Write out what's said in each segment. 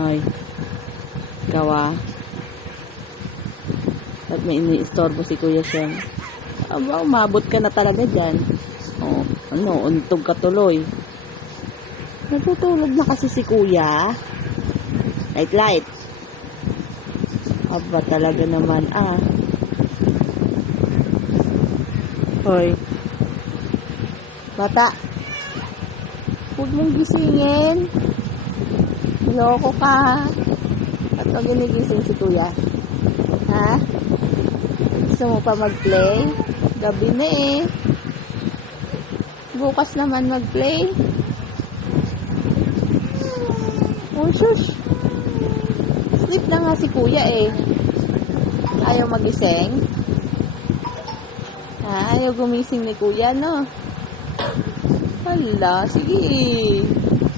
Ay. Ikaw ah. At may iniistorbo si Kuya Shem. Aba, umabot ka na talaga dyan. O, ano, untog ka tuloy. Natutulog na kasi si Kuya. Light. Aba, talaga naman ah. Hoy. Bata. Huwag mong gisingin. Loko ka. At pag ginigising si Kuya. Ha? Gusto mo pa mag-play? Gabi na eh. Bukas naman mag-play. Oh, shush. Sleep na nga si Kuya eh. Ayaw magising? Ha? Ayaw gumising ni Kuya, no? Hala, sige.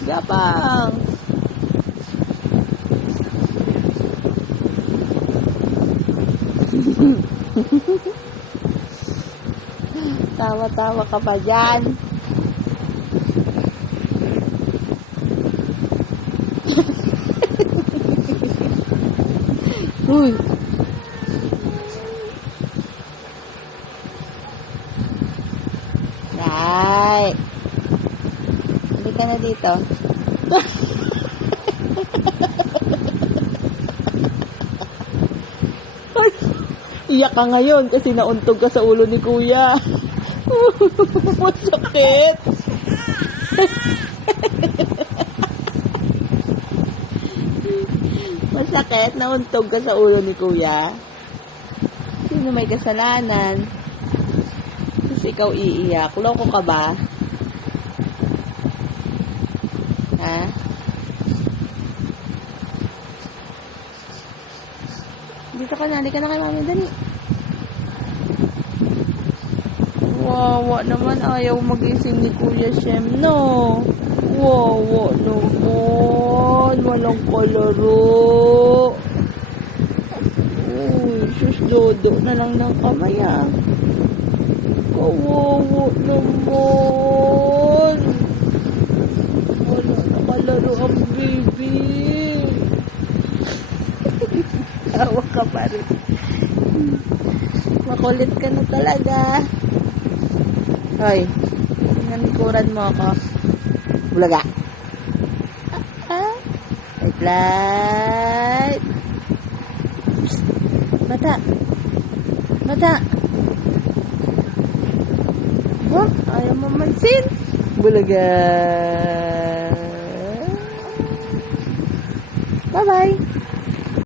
Gapang. Tawa-tawa ka pa dyan. Uy. Right. Hindi ka na dito. Iyak ka ngayon kasi nauntog ka sa ulo ni Kuya. Masakit. Masakit, nauntog ka sa ulo ni Kuya. Sino may kasalanan? Kasi ikaw iiyak. Loko ka ba? Ha? Dito ka na, halika na kay mami, dali. Wawa naman, ayaw magising ni Kuya Shem, no? Wawa naman, walang kalaro. Uy, sus, dodo na lang ng kamay, ah. Kawawa naman. Wala na kalaro ang baby. Tawa ka pa rin. Makulit ka na talaga. Hoy, nanikuran mo ako. Bulaga. Light. Psst. Bata. Oh, ayaw mo mansin. Bulaga. Bye-bye.